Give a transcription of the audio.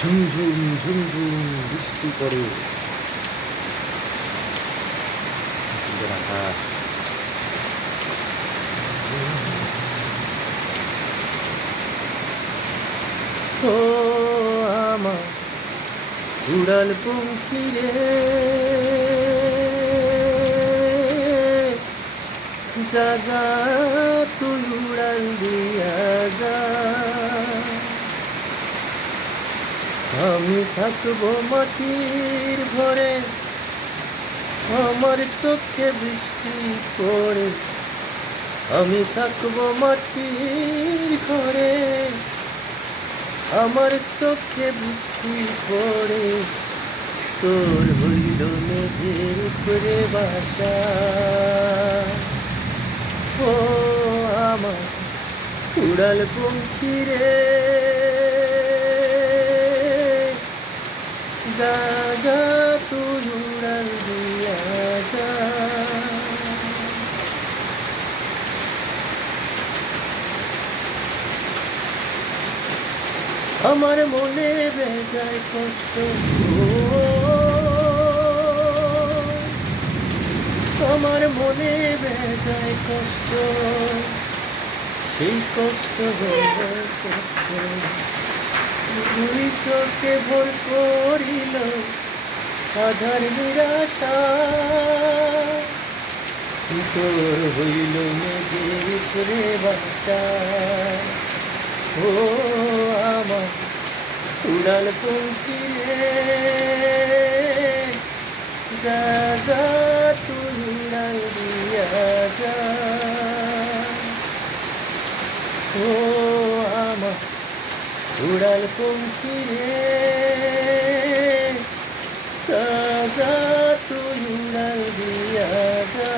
ঝুমঝুম ঝুমঝুম বৃষ্টি পড়ে সুন্দর আকাশ। ও আমার উড়াল পঙ্খী রে, যা যা তুই উড়াল দিয়া যা, আমি থাকবো মাটির ঘরে, আমার চোখে বৃষ্টি পড়ে। আমি থাকবো মাটির ঘরে, আমার চোখে বৃষ্টি পড়ে। তোর হইল মেঘের উপরে বাসা, ও আমার উড়াল পঙ্খী রে, যা যা তুই উড়াল দিয়া যা। আমার মনে বেজায় কষ্ট, আমার মনে বেজায় কষ্ট, সেই কষ্ট হইল কষ্ট দুই চোখে ভোর করিল আধার নিরাশা। তোর হইল মেঘের উপরে বাসা, ও আমার উড়াল পঙ্খী রে, যা যা তুই উড়াল দিয়া যা। ও আমার উড়াল পঙ্খী রে, যা যা তুই উড়াল দিয়া যা।